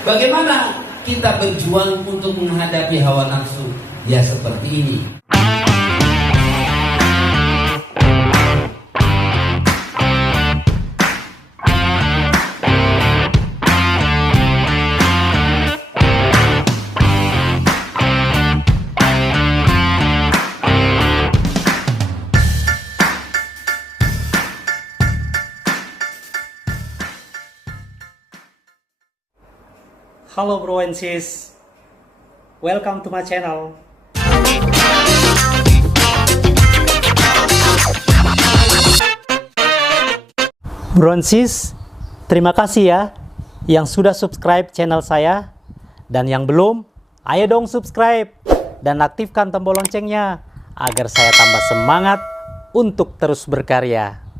Bagaimana kita berjuang untuk menghadapi hawa nafsu? Ya seperti ini. Halo bro and sis, welcome to my channel. Bro and sis, terima kasih ya yang sudah subscribe channel saya. Dan yang belum, ayo dong subscribe dan aktifkan tombol loncengnya agar saya tambah semangat untuk terus berkarya.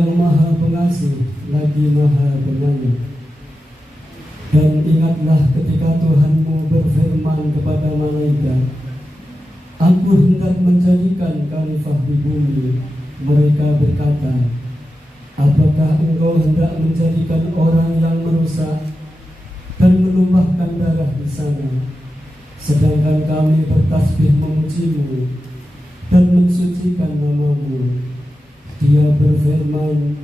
yang maha pengasih lagi maha penyayang. Dan ingatlah ketika Tuhanmu berfirman kepada malaikat, Aku hendak menjadikan khalifah di bumi. Mereka berkata, Apakah engkau hendak menjadikan orang yang merusak dan menumpahkan darah di sana, sedangkan kami bertasbih memujimu dan mensucikan namamu? Dia berfirman,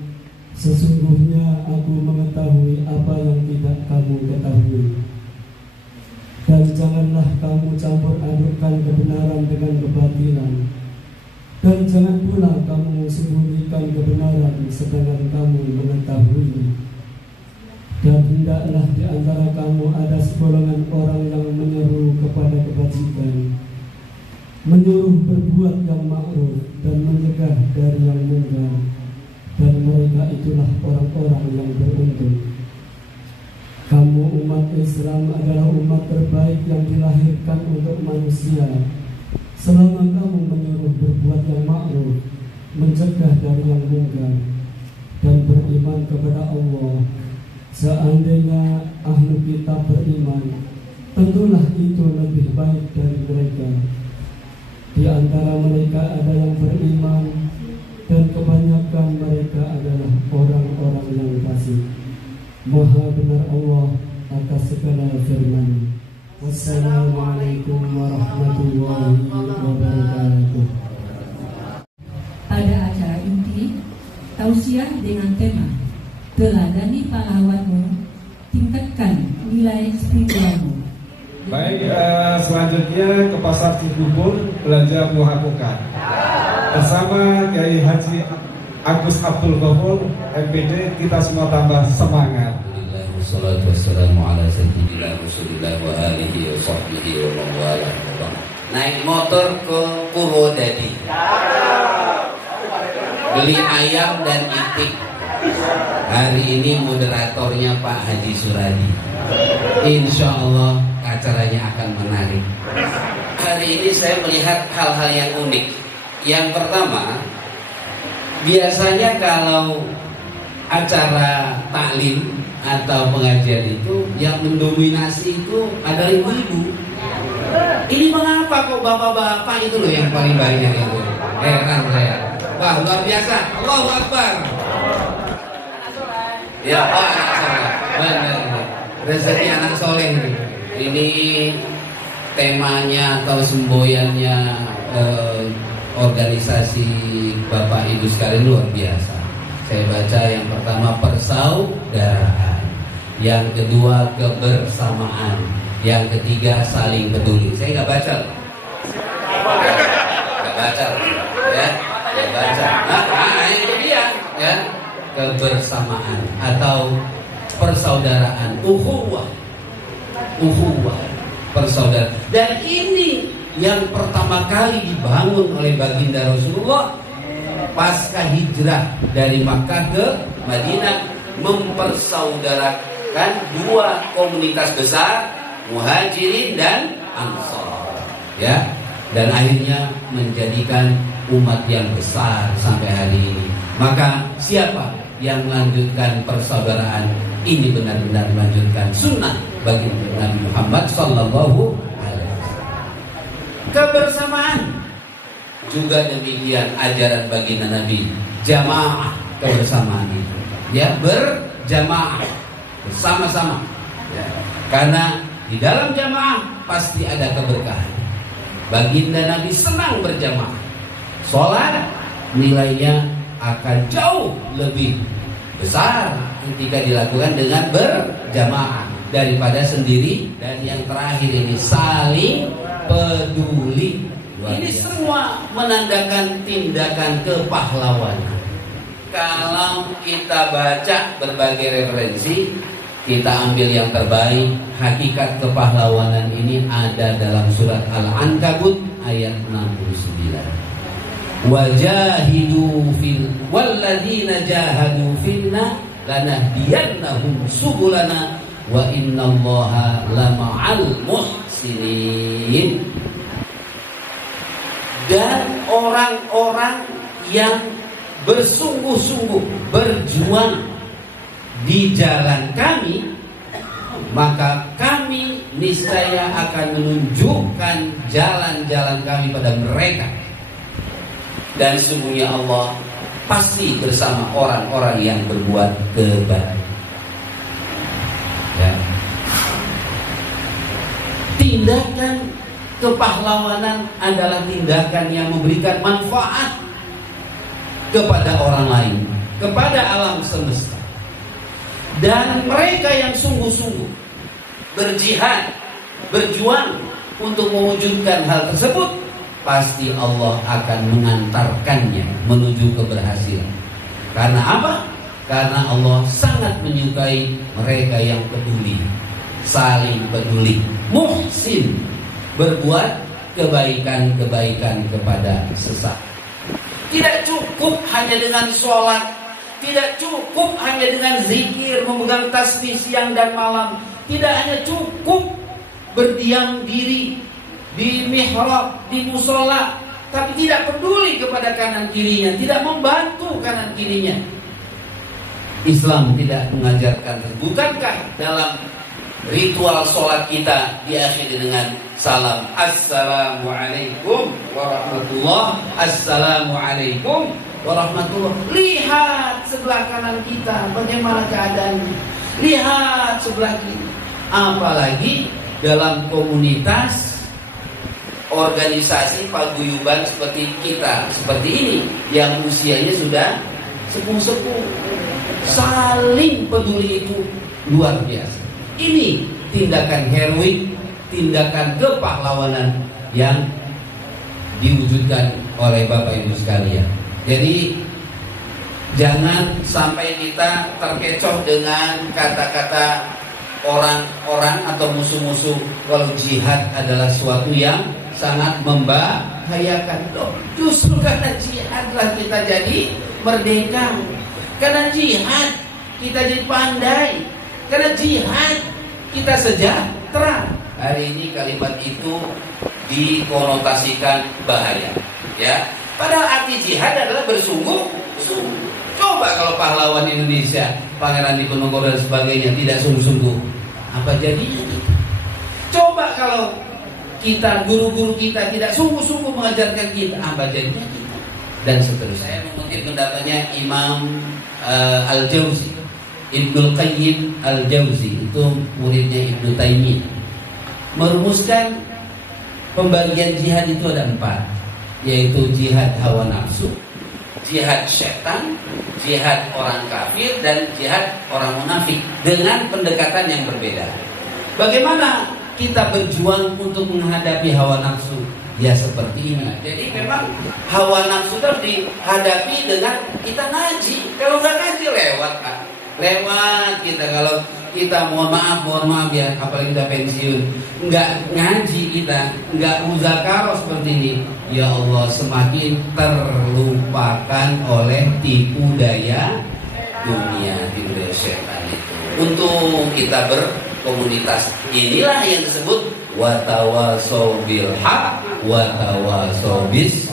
sesungguhnya aku mengetahui apa yang tidak kamu ketahui. Dan janganlah kamu campur adukkan kebenaran dengan kebatilan, dan jangan pula kamu sembunyikan kebenaran sedangkan kamu mengetahuinya. Dan hendaklah di antara kamu ada segolongan orang yang menyeru kepada kebajikan, menyuruh berbuat yang ma'ruf dan mencegah dari yang mungkar, dan mereka itulah orang-orang yang beruntung. Kamu umat Islam adalah umat terbaik yang dilahirkan untuk manusia. Selama kamu menyuruh berbuat yang ma'ruf, mencegah dari yang mungkar, dan beriman kepada Allah. Seandainya ahlu kitab beriman, tentulah itu lebih baik dari mereka. Di antara mereka ada yang beriman, dan kebanyakan mereka adalah orang-orang yang fasik. Maha benar Allah atas segala firman. Wassalamualaikum warahmatullahi wabarakatuh. Pada acara inti, tausiah dengan tema Teladani pahlawanmu, tingkatkan nilai spiritualmu. Baik, selanjutnya ke Pasar Cibubur belanja buah alpukat bersama Kiai Haji Agus Abdul Ghafur MPD. Kita semua tambah semangat. Wassalatu wassalamu ala sayyidina Rasulillah wa alihi wa sahbihi wa mawala. Naik motor ke Purwodadi, beli ayam dan itik. Hari ini moderatornya Pak Haji Suradi. Insya Allah acaranya akan menarik. Hari ini saya melihat hal-hal yang unik. Yang pertama, biasanya kalau acara taklim atau pengajian itu yang mendominasi itu adalah ibu-ibu. Ini mengapa kok bapak-bapak itu loh yang paling banyak itu? Heran saya. Wah, luar biasa. Allahu Akbar. Ya, Pak, benar. Rezeki anak soleh ini. Ini temanya atau semboyannya organisasi Bapak Ibu sekalian luar biasa. Saya baca yang pertama persaudaraan, yang kedua kebersamaan, yang ketiga saling peduli. Saya nggak baca, ya, nggak baca. Nah, itu dia, ya, kebersamaan atau persaudaraan, ukhuwah, persaudaraan. Dan ini yang pertama kali dibangun oleh baginda Rasulullah pasca hijrah dari Makkah ke Madinah, mempersaudarakan dua komunitas besar, Muhajirin dan Ansar, ya, dan akhirnya menjadikan umat yang besar sampai hari ini. Maka siapa yang melanjutkan persaudaraan ini benar-benar melanjutkan sunnah bagi Nabi Muhammad sallallahu alaihi wasallam. Kebersamaan juga demikian ajaran baginda Nabi, jamaah, kebersamaan itu, ya, berjamaah bersama-sama, ya. Karena di dalam jamaah pasti ada keberkahan. Baginda Nabi senang berjamaah. Sholat nilainya akan jauh lebih besar ketika dilakukan dengan berjamaah daripada sendiri. Dan yang terakhir ini saling peduli. Ini semua menandakan tindakan kepahlawanan. Kalau kita baca berbagai referensi, kita ambil yang terbaik. Hakikat kepahlawanan ini ada dalam surat Al-Ankabut ayat 69. Wajahidu fil walladzina jahadu finna lanahdiyannahum subulana wa innallaha lama'al muhsinin. Dan orang-orang yang bersungguh-sungguh berjuang di jalan kami, maka kami niscaya akan menunjukkan jalan-jalan kami pada mereka. Dan sungguhnya Allah pasti bersama orang-orang yang berbuat kebaikan. Ya. Tindakan kepahlawanan adalah tindakan yang memberikan manfaat kepada orang lain, kepada alam semesta. Dan mereka yang sungguh-sungguh berjihad, berjuang untuk mewujudkan hal tersebut, pasti Allah akan mengantarkannya menuju keberhasilan. Karena apa? Karena Allah sangat menyukai mereka yang peduli, saling peduli, muhsin, berbuat kebaikan-kebaikan kepada sesama. Tidak cukup hanya dengan sholat, tidak cukup hanya dengan zikir, memegang tasbih siang dan malam, tidak hanya cukup berdiam diri di mihrab, di musola, tapi tidak peduli kepada kanan kirinya, tidak membantu kanan kirinya. Islam tidak mengajarkan. Bukankah dalam ritual sholat kita diakhiri dengan salam Assalamualaikum warahmatullah, Assalamualaikum warahmatullah. Lihat sebelah kanan kita bagaimana keadaannya, lihat sebelah kiri. Apalagi dalam komunitas, organisasi paguyuban seperti kita, seperti ini, yang usianya sudah sepuh-sepuh, saling peduli itu luar biasa. Ini tindakan heroik, tindakan kepahlawanan yang diwujudkan oleh Bapak Ibu sekalian. Jadi jangan sampai kita terkecoh dengan kata-kata orang-orang atau musuh-musuh kalau jihad adalah suatu yang sangat membahayakan. Justru karena jihadlah kita jadi merdeka, karena jihad kita jadi pandai, karena jihad kita sejahtera. Hari ini kalimat itu dikonotasikan bahaya, ya. Padahal arti jihad adalah bersungguh-sungguh. Coba kalau pahlawan Indonesia, Pangeran Diponegoro dan sebagainya tidak sungguh-sungguh, apa jadinya kita? Coba kalau kita, guru-guru kita tidak sungguh-sungguh mengajarkan kita, apa jadinya kita? Dan seterusnya. Saya mengutip pendapatnya Imam Al-Jauzi, Ibnul Qayyim Al-Jauzi, itu muridnya Ibnu Taimiyah, merumuskan pembagian jihad itu ada 4, yaitu jihad hawa nafsu, jihad syaitan, jihad orang kafir, dan jihad orang munafik, dengan pendekatan yang berbeda. Bagaimana kita berjuang untuk menghadapi hawa nafsu? Ya seperti ini. Jadi memang hawa nafsu itu dihadapi dengan kita ngaji. Kalau nggak ngaji lewat, Pak. Lewat kita. Kalau kita mohon maaf ya, apalagi kita pensiun, nggak ngaji kita, nggak muzakarah seperti ini, ya Allah, semakin terlupakan oleh tipu daya dunia, tipu daya setan itu. Untuk kita berkomunitas, inilah yang disebut watawasau bil haq watawasau bis.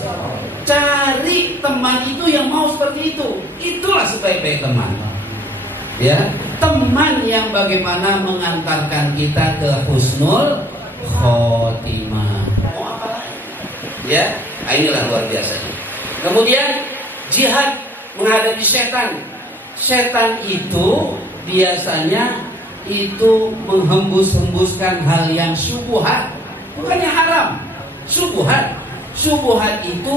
Cari teman itu yang mau seperti itu, itulah sebaik-baik teman. Ya, teman yang bagaimana mengantarkan kita ke husnul khotimah. Mau apa lagi? Ya, inilah luar biasa. Kemudian jihad menghadapi setan. Setan itu biasanya itu menghembus-hembuskan hal yang syubhat, bukannya haram. Syubhat itu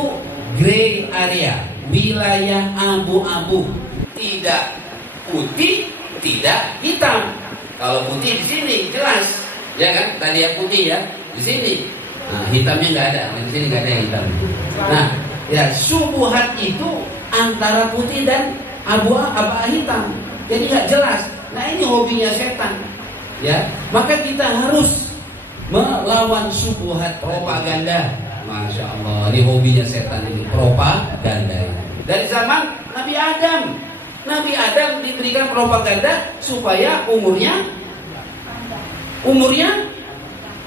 gray area, wilayah abu-abu, tidak putih, tidak hitam. Kalau putih di sini jelas, ya kan? Tadi yang putih ya, di sini. Nah, hitamnya nggak ada, di sini nggak ada yang hitam. Nah, ya syubhat itu antara putih dan abu-abu hitam, jadi nggak jelas. Nah ini hobinya setan, ya. Maka kita harus melawan syubhat, propaganda. Masya Allah, ini hobinya setan ini, propaganda. Dari zaman Nabi Adam diberikan propaganda supaya umurnya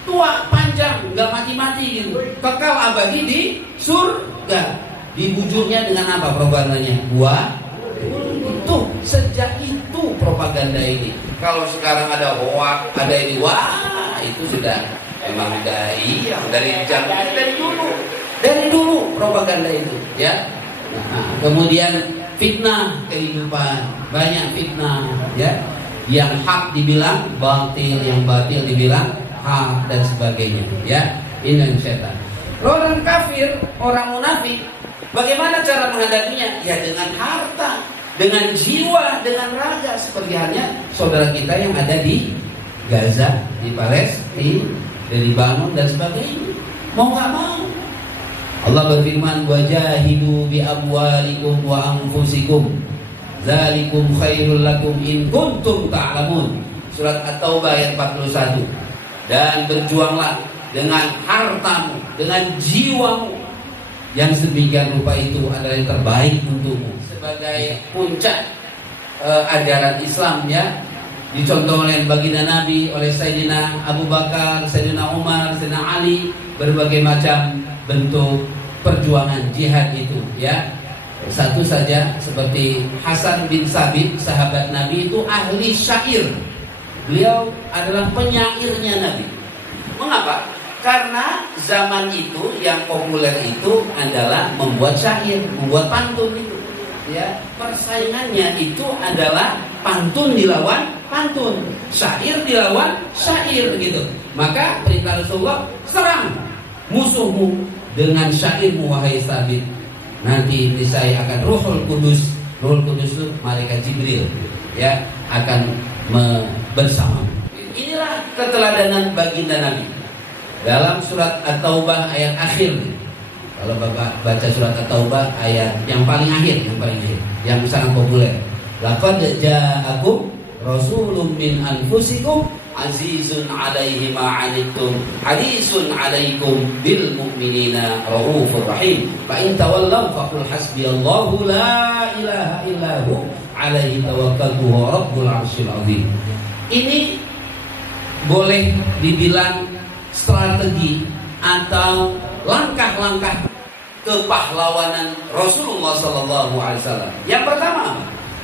tua, panjang, nggak mati-mati gitu, kekal abadi di surga. dibujurnya dengan apa propagandanya? Itu sejak itu propaganda ini. Kalau sekarang ada hoax, ada ini, wah itu sudah memang sudah iya dari dulu propaganda itu, ya. Nah, kemudian fitnah kehidupan, banyak fitnah, ya. Yang hak dibilang batil, yang batil dibilang hak dan sebagainya, ya. Ini setan. Orang kafir, orang munafik, bagaimana cara menghadapinya? Ya dengan harta, dengan jiwa, dengan raga, seperti halnya saudara kita yang ada di Gaza, di Palestina, di Libanon dan sebagainya. Mau nggak mau. Allah berfirman, wajahidu bi amwalikum wa anfusikum dzalikum khairul lakum in kuntum ta'lamun. Surat At-Taubah ayat 41. Dan berjuanglah dengan hartamu, dengan jiwamu, yang sedemikian rupa itu adalah yang terbaik untukmu. Sebagai puncak ajaran Islam, ya, dicontoh oleh baginda Nabi, oleh Sayyidina Abu Bakar, Sayyidina Umar, Sayyidina Ali, berbagai macam bentuk perjuangan jihad itu, ya. Satu saja seperti Hasan bin Sabit, sahabat Nabi itu ahli syair. Beliau adalah penyairnya Nabi. Mengapa? Karena zaman itu yang populer itu adalah membuat syair, membuat pantun itu. Ya, persaingannya itu adalah pantun dilawan pantun, syair dilawan syair gitu. Maka perintah Rasulullah, serang musuhmu dengan syairmu wahai Sabit. Nanti saya akan Ruhul Kudus. Ruhul Kudus itu malaikat Jibril, ya, akan bersama. Inilah keteladanan baginda Nabi. Dalam surat At-Taubah ayat akhir, kalau Bapak baca surat At-Taubah ayat yang paling akhir, yang sangat populer. Laqad ja'akum rasulun min anfusikum azizun 'alaihi ma 'anittum harisun 'alaikum bil mu'minina raufur rahim. Fa in tawallaw faqul hasbiyallahu la ilaha illahu 'alaihi tawakkaltu wa rabbul 'arsyil 'azim. Ini boleh dibilang strategi atau langkah-langkah kepahlawanan Rasulullah SAW. Yang pertama,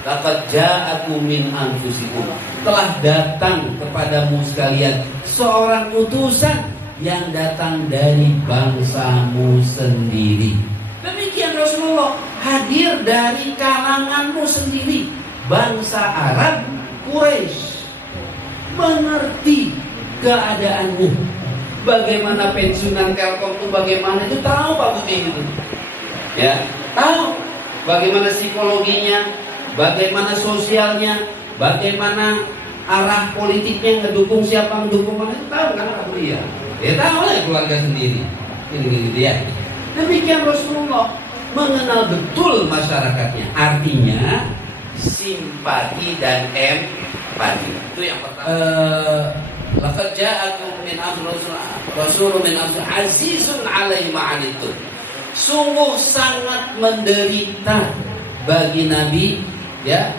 laqad ja'akum min anfusikum, telah datang kepadamu sekalian seorang utusan yang datang dari bangsamu sendiri. Demikian Rasulullah hadir dari kalanganmu sendiri, bangsa Arab Quraisy. Mengerti keadaanmu, bagaimana pensiunan Telkom itu, bagaimana itu tahu Pak Budi itu, ya, tahu bagaimana psikologinya, bagaimana sosialnya, bagaimana arah politiknya, ngedukung siapa, ngedukung mana, itu tahu kan Pak Budi, ya, dia tahu lah keluarga sendiri, ini dia. Demikian Rasulullah mengenal betul masyarakatnya, artinya simpati dan empati. Itu yang pertama. Laqad ja'akum min rasulun min azizun 'alaihi ma 'anittum. Sungguh sangat menderita bagi Nabi, ya,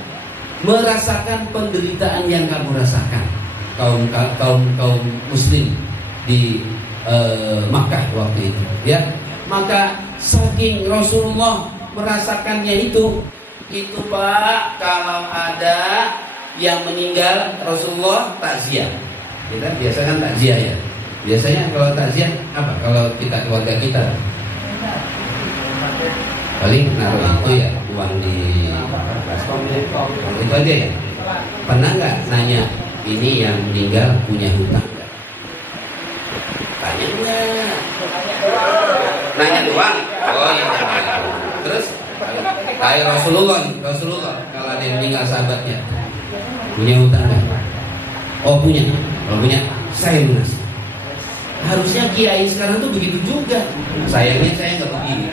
merasakan penderitaan yang kamu rasakan, kaum muslim di Makkah waktu itu, ya. Maka saking Rasulullah merasakannya itu Pak, kalau ada yang meninggal Rasulullah takziah. Kita biasa kan takziah, ya. Biasanya kalau takziah apa? Kalau kita keluarga kita paling naruh itu, ya, uang di itu aja, ya. Pernah nggak nanya ini yang meninggal punya hutang nggak? Tanya nggak? Nanya doang. Oh iya. Terus kayak Rasulullah kalau ada yang meninggal sahabatnya punya hutang nggak? Oh punya. Kalau punya, saya lunas. Harusnya kiai sekarang tuh begitu juga. Sayangnya saya nggak begini.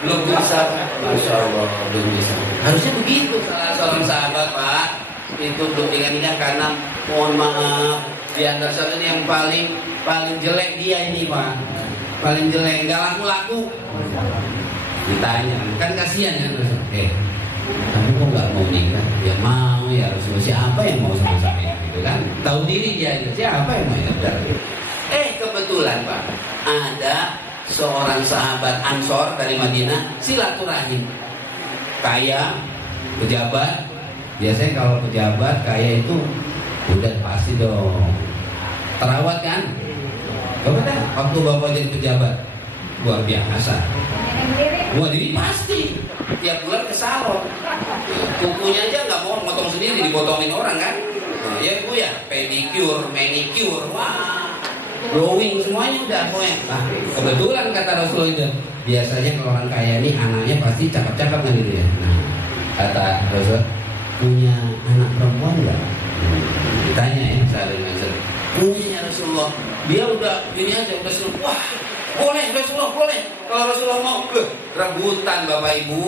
Belum bisa, masya Allah, belum bisa. Harusnya begitu. Salah seorang sahabat Pak itu belum ingat karena mohon maaf di antara satu ini yang paling jelek dia ini Pak, paling jelek, nggak laku. Ditanya, kan kasihan kan, kamu kok nggak mau nikah? Ya mau, ya Rasulullah. Siapa yang mau sama saya? Gitu kan? Tahu diri dia, siapa yang mau ya? Kebetulan Pak, ada seorang sahabat Ansor dari Madinah silaturahim. Kaya, pejabat, biasanya kalau pejabat kaya itu udah pasti dong terawat kan? Coba dah, waktu bapak jadi pejabat luar biasa. Buat diri pasti tiap bulan ke salon, kukunya aja nggak mau motong sendiri, dipotongin orang kan? Nah, ya bu ya, pedicure, manicure, wah, glowing semuanya udah pokoknya. Nah, kebetulan kata Rasulullah itu biasanya kalau orang kaya ini anaknya pasti cakep-cakep kan gitu ya. Nah, kata Rasulullah, punya anak perempuan nggak? Ditanya ya, sering punya ya Rasulullah. Dia udah gini aja, udah seru. Wah, boleh Rasulullah, boleh. Kalau Rasulullah mau, rebutan Bapak Ibu.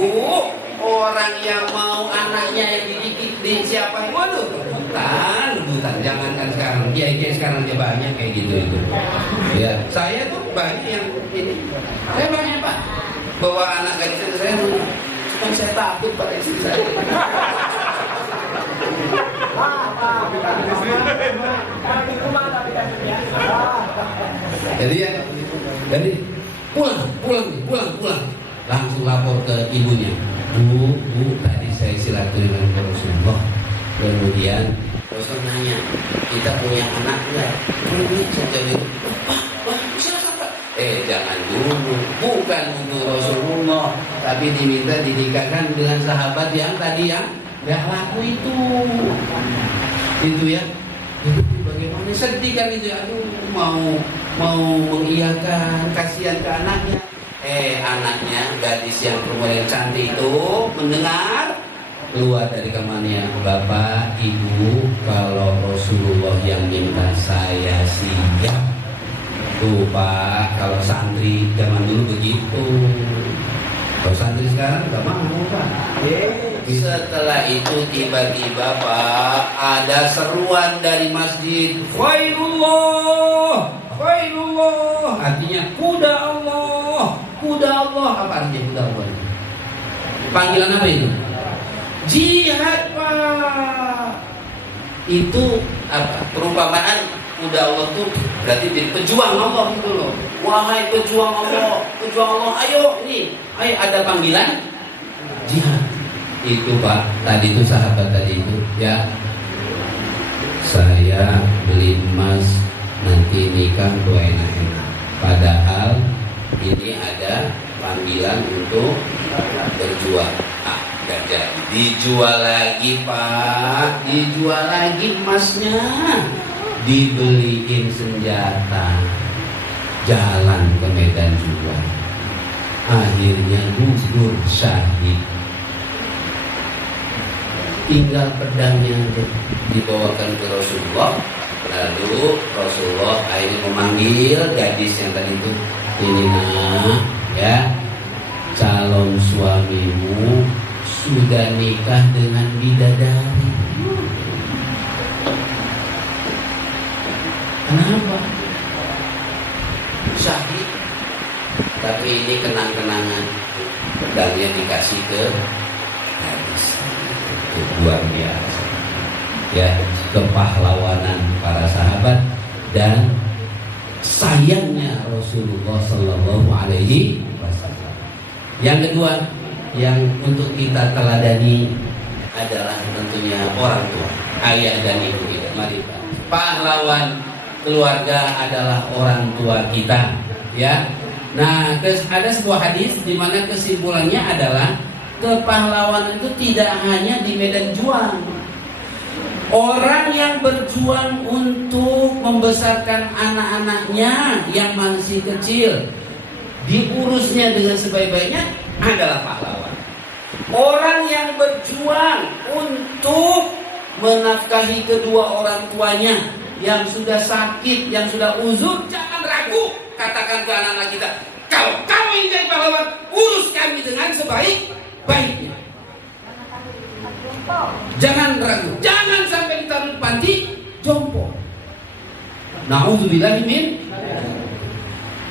Orang yang mau anaknya yang dididik di siapa? Waduh, rebutan. Jangankan sekarang, kiai-kiai sekarang aja banyak kayak gitu itu. Ya, saya tuh banyak yang ini. Saya banyak Pak, bawa anak gadis saya, cuma saya takut pada istri saya. Jadi pulang, langsung lapor ke ibunya. Bu, tadi saya silaturahmi dengan Rasulullah. Kemudian Rasul nanya, kita punya anak enggak? Ini saja itu. Wah, silakan Pak. Jangan dulu, bukan untuk Rasulullah, tapi diminta dinikahkan dengan sahabat yang tadi yang nggak laku itu ya. Bagaimana sedih kan itu, aduh mau mengiyakan, kasihan ke anaknya. Anaknya gadis yang perempuan yang cantik itu mendengar keluar dari kamarnya, Bapak Ibu, kalau Rasulullah yang minta saya siap. Tuh Pak, kalau santri zaman dulu begitu. Kalau santri sekarang nggak mau Pak. Setelah itu tiba-tiba Pak ada seruan dari masjid, Khairullah, artinya kuda Allah. Apa artinya kuda Allah? Panggilan apa itu? Jihad Pak. Itu apa? Perumpamaan kuda Allah tuh berarti jadi pejuang Allah itu loh. Wahai pejuang Allah, ayo ada panggilan jihad. Itu Pak, tadi itu sahabat tadi itu ya, saya beli emas nanti nikah tuh enak-enak, padahal ini ada panggilan untuk berjuang. Gak jadi, dijual lagi Pak, dijual lagi emasnya, dibeliin senjata, jalan ke medan juang, akhirnya gugur syahid. Tinggal pedangnya dibawakan ke Rasulullah. Lalu Rasulullah akhirnya memanggil gadis yang tadi itu, ini nak ya, calon suamimu sudah nikah dengan bidadari. Kenapa? Syahid. Tapi ini kenang-kenangan, pedangnya dikasih ke gadis. Luar biasa ya, kepahlawanan para sahabat dan sayangnya Rasulullah Sallallahu Alaihi Wasallam. Yang kedua yang untuk kita teladani adalah tentunya orang tua, ayah dan ibu kita. Mari Pak, pahlawan keluarga adalah orang tua kita ya. Nah, ada sebuah hadis di mana kesimpulannya adalah kepahlawanan itu tidak hanya di medan juang. Orang yang berjuang untuk membesarkan anak-anaknya yang masih kecil, diurusnya dengan sebaik-baiknya adalah pahlawan. Orang yang berjuang untuk menafkahi kedua orang tuanya yang sudah sakit, yang sudah uzur, jangan ragu, katakan ke anak-anak kita, kalau kamu ingin jadi pahlawan, urus kami dengan sebaik-baiknya. Jangan ragu, jangan sampai ditaruh panti jompo. Na'udzubillahi min.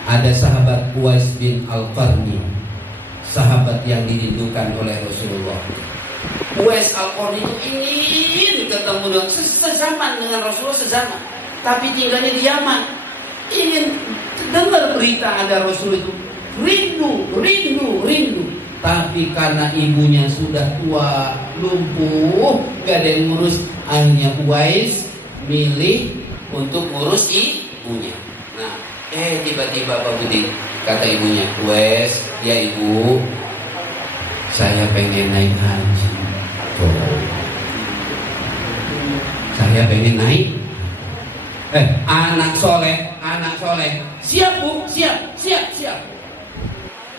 Ada sahabat Uwais bin Al-Qarni, sahabat yang dirindukan oleh Rasulullah. Uwais Al-Qarni itu ingin ketemu dengan sezaman dengan Rasulullah, sezaman, tapi tinggalnya di Yaman. Ingin dengar berita ada Rasul itu rindu. Tapi karena ibunya sudah tua, lumpuh, gak ada yang ngurus, akhirnya Uwais milih untuk ngurus ibunya. Nah, tiba-tiba Pak Budi kata ibunya, Uwais, ya ibu, saya pengen naik haji. Saya pengen naik. Anak soleh. Siap bu, siap.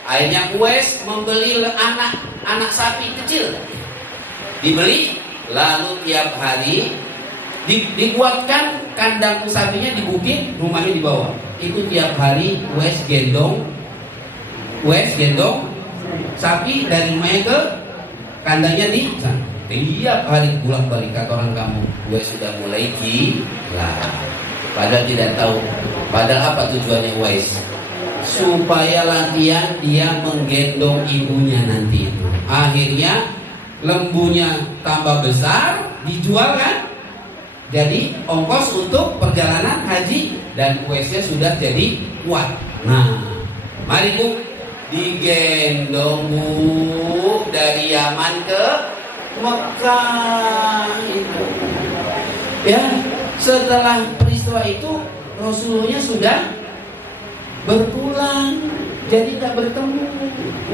Akhirnya Uwais membeli anak sapi kecil, dibeli, lalu tiap hari dibuatkan kandang sapinya di bukit, rumahnya di bawah. Itu tiap hari Uwais gendong sapi dari rumahnya ke kandangnya di sana. Tiap hari pulang balik, kata orang kamu, Uwais sudah mulai gila. Padahal tidak tahu. Padahal apa tujuannya Uwais? Supaya latihan dia menggendong ibunya nanti itu. Akhirnya lembunya tambah besar, dijual kan? Jadi ongkos untuk perjalanan haji, dan Uwaisnya sudah jadi kuat. Nah, mari bu, digendong bu dari Yaman ke Mekah itu. Ya, setelah peristiwa itu Rasulullah sudah berpulang, jadi tak bertemu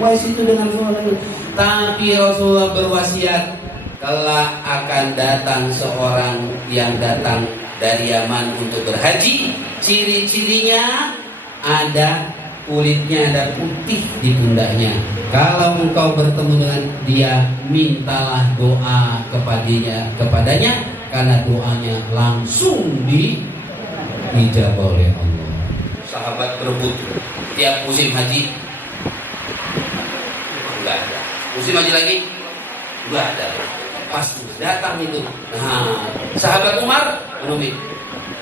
Uwais itu dengan Rasulullah. Tapi Rasulullah berwasiat, kelak akan datang seorang yang datang dari Yaman untuk berhaji. Ciri-cirinya ada kulitnya ada putih di pundaknya. Kalau engkau bertemu dengan dia, mintalah doa kepadanya, karena doanya langsung dijawab oleh Allah. Sahabat berebut tiap musim haji, enggak ada. Musim haji lagi, enggak ada. Pas datang itu, nah, sahabat Umar menumit,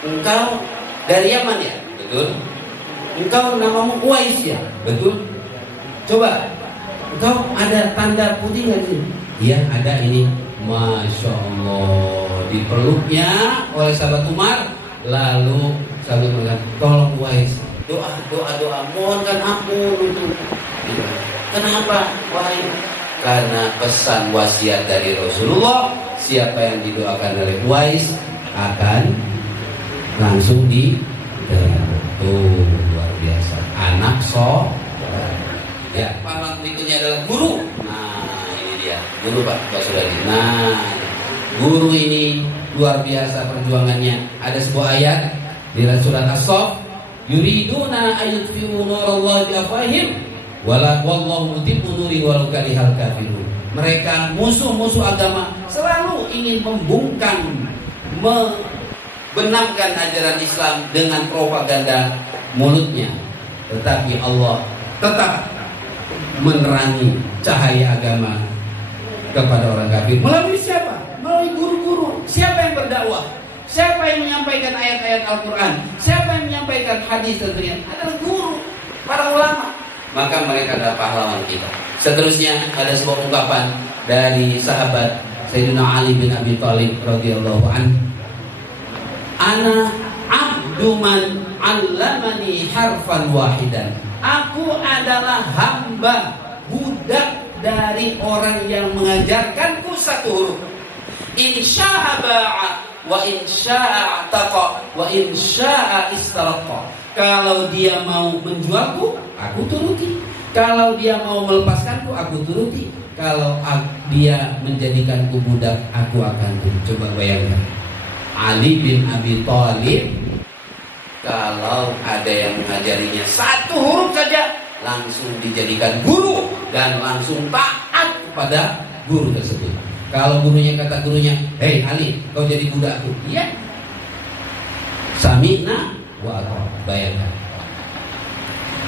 engkau dari Yaman ya? Betul. Engkau namamu Uwais ya? Betul. Coba, engkau ada tanda putih nggak sih? Iya ada ini. Masya Allah, dipeluknya oleh sahabat Umar. Lalu sahabat Umar, tolong Uwais, doa, mohonkan ampun untuk. Kenapa? Wahai, karena pesan wasiat dari Rasulullah, siapa yang didoakan oleh Uwais akan langsung luar biasa. Anak ya, paman berikutnya adalah guru. Nah, ini dia guru Pak Suradi. Nah, guru ini luar biasa perjuangannya. Ada sebuah ayat di surat As-Saff, yuriduna ayutfi'u nurallahi biafwahihim wallahu mutimmu nuri walau karihal kafirun. Mereka musuh-musuh agama selalu ingin membenamkan ajaran Islam dengan propaganda mulutnya, tetapi Allah tetap menerangi cahaya agama kepada orang kafir. Melalui siapa? Melalui guru-guru. Siapa yang berdakwah? Siapa yang menyampaikan ayat-ayat Al-Quran? Siapa yang menyampaikan hadis tentunya? Adalah guru, para ulama. Maka mereka adalah pahlawan kita. Seterusnya ada sebuah ungkapan dari sahabat Sayyidina Ali bin Abi Thalib radhiyallahu anhu. Ana abdu man 'allamani harfan wahidan. Aku adalah hamba, budak dari orang yang mengajarkanku satu huruf. Insya'a ba'a wa insya'a taqa wa insya'a istaraqa. Kalau dia mau menjualku, aku turuti. Kalau dia mau melepaskanku, aku turuti. Kalau dia menjadikanku budak, aku akan turuti. Coba bayangkan, Ali bin Abi Thalib, kalau ada yang mengajarinya satu huruf saja, langsung dijadikan guru dan langsung taat kepada guru tersebut. Kalau gurunya kata gurunya, hei Ali, kau jadi budakku. Iya. Sami'na wa ata'na. Bayangkan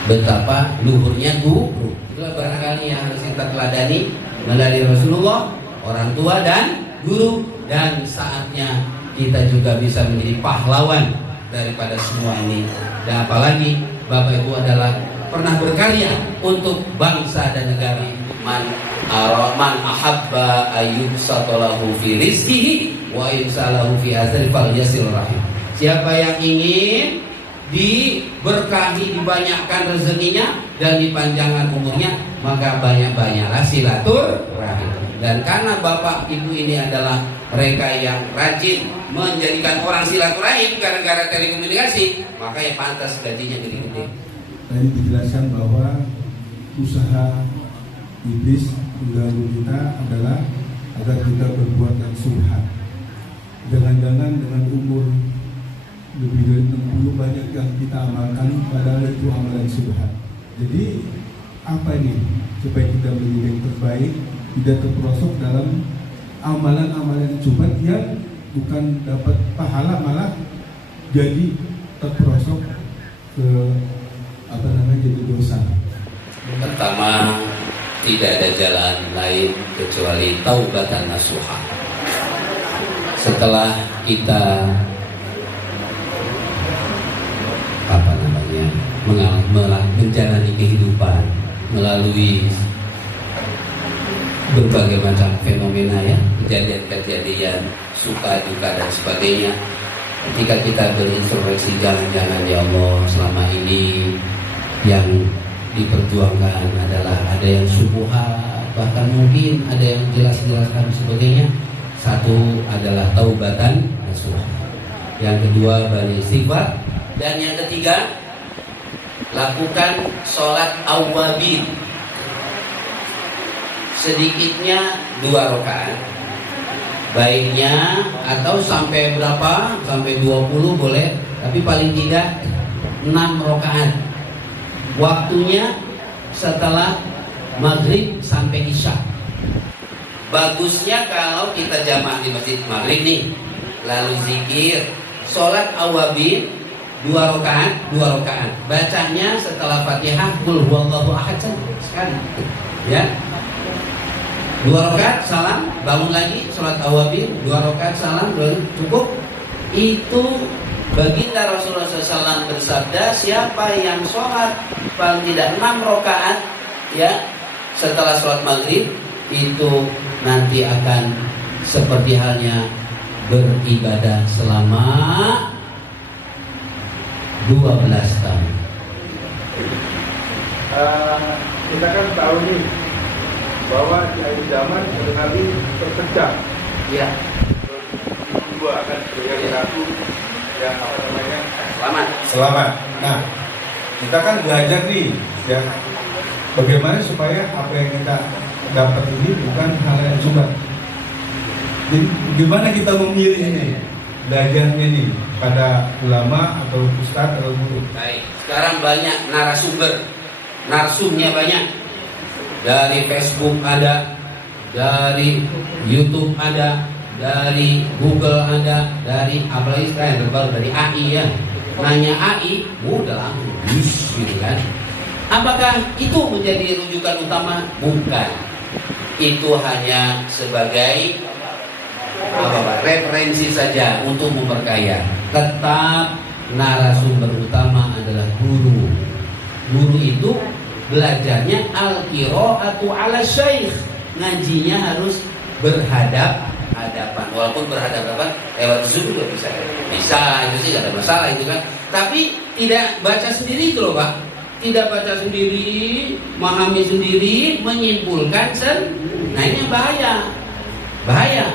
betapa luhurnya guru. Itulah barangkali yang harus kita teladani melalui Rasulullah, orang tua dan guru. Dan saatnya kita juga bisa menjadi pahlawan daripada semua ini. Dan apalagi Bapak Ibu adalah pernah berkarya untuk bangsa dan negara. Man ahabba ayyubsatalahu fi rizqihi wa yumsalahu fi azri fal yasil rahim. Siapa yang ingin diberkahi, dibanyakkan rezekinya dan dipanjangkan umurnya, maka banyak-banyaklah silaturahim. Dan karena bapak ibu ini adalah mereka yang rajin menjadikan orang silaturahim gara-gara telekomunikasi, makanya pantas gajinya gede-gede. Tadi dijelaskan bahwa usaha iblis mengganggu kita adalah agar kita berbuat yang subhat. Jangan-jangan dengan umur lebih dari 60 banyak yang kita amalkan padahal itu amalan subhat. Jadi apa ini supaya kita menjadi yang terbaik, tidak terperosok dalam amalan-amalan subhat yang bukan dapat pahala, malah jadi terperosok ke jadi dosa. Pertama, tidak ada jalan lain kecuali taubatan nasuha. Setelah kita menjalani kehidupan melalui berbagai macam fenomena ya, kejadian-kejadian suka duka dan sebagainya, ketika kita berintrospeksi, jangan-jangan ya Allah selama ini yang diperjuangkan adalah ada yang syubhat, bahkan mungkin ada yang jelas-jelaskan sebagainya. Satu adalah taubatan nasuha, yang kedua beristighfar, dan yang ketiga lakukan sholat awwabin, sedikitnya 2 rakaat, baiknya atau sampai berapa, sampai 20 boleh, tapi paling tidak 6 rakaat. Waktunya setelah maghrib sampai isya. Bagusnya kalau kita jamaah di masjid maghrib nih, lalu zikir, sholat awabin 2 rakaat. Bacanya setelah Fatihah qul huwallahu ahad sekali. Ya. 2 rakaat salam, bangun lagi sholat awabin 2 rakaat salam, cukup. Itu baginda Rasulullah SAW bersabda, siapa yang sholat paling tidak 6 rakaat ya setelah sholat maghrib, itu nanti akan seperti halnya beribadah selama 12 tahun. Kita kan tahu nih bahwa di akhir zaman Nabi terpecah. Ya. Dua kan, yang satu yang apa namanya? Selamat. Nah, kita kan belajar nih, ya, bagaimana supaya apa yang kita dapat ini bukan hal yang subhat. Jadi, gimana kita memilih ini, belajarnya nih pada ulama atau ustadz atau guru? Baik. Sekarang banyak narsumnya banyak. Dari Facebook ada, dari YouTube ada, dari Google ada, dari apalagi sekarang terbaru dari AI ya. Nanya AI, udah langsung gitu kan. Apakah itu menjadi rujukan utama? Bukan. Itu hanya sebagai referensi saja untuk memperkaya. Tetap narasumber utama adalah guru. Guru itu belajarnya al-qira'atu ala syekh. Ngajinya harus berhadap-hadapan. Walaupun berhadapan lewat Zoom juga bisa. Bisa, itu sih gak ada masalah itu kan. Tapi tidak baca sendiri itu loh Pak. Tidak baca sendiri, memahami sendiri, menyimpulkan Nah ini bahaya.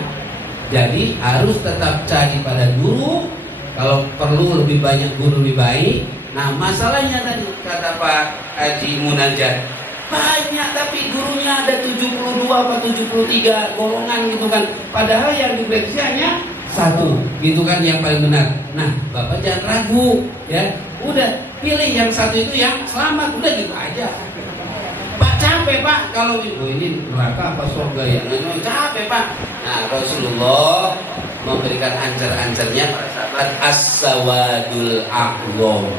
Jadi harus tetap cari pada guru. Kalau perlu lebih banyak guru lebih baik. Nah masalahnya tadi kata Pak Haji Munajat, banyak tapi gurunya ada 72 atau 73 golongan gitu kan. Padahal yang diprediksi hanya 1 gitu kan yang paling benar. Nah Bapak jangan ragu ya. Udah pilih yang 1 itu yang selamat, udah gitu aja. Pak capek Pak kalau ini neraka apa surga ya? Capek Pak. Nah Rasulullah memberikan ancer-ancernya para sahabat, as-sawadul aqwam,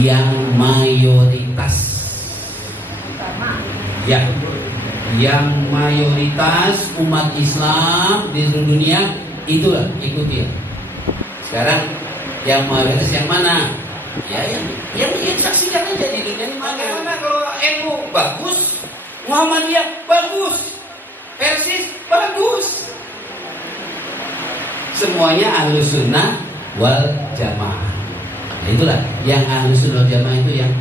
yang mayoritas ya, yang mayoritas umat Islam di seluruh dunia itulah ikuti ya. Sekarang yang mayoritas yang mana? Ya yang saksikan aja di dunia ini. Bagaimana kalau NU bagus, Muhammadiyah bagus, Persis bagus, semuanya Ahlus Sunnah wal jamaah. Nah, itulah yang Ahlus Sunnah wal Jamaah itu yang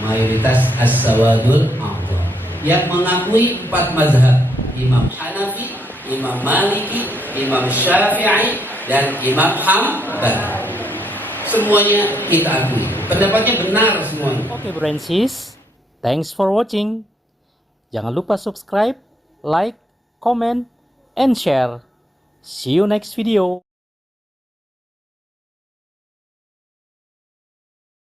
mayoritas as-sawadul a'dha, yang mengakui 4 mazhab, Imam Hanafi, Imam Maliki, Imam Syafi'i, dan Imam Hambali. Semuanya kita akui, pendapatnya benar semuanya. Oke bro and sis, thanks for watching. Jangan lupa subscribe, like, comment, and share. See you next video.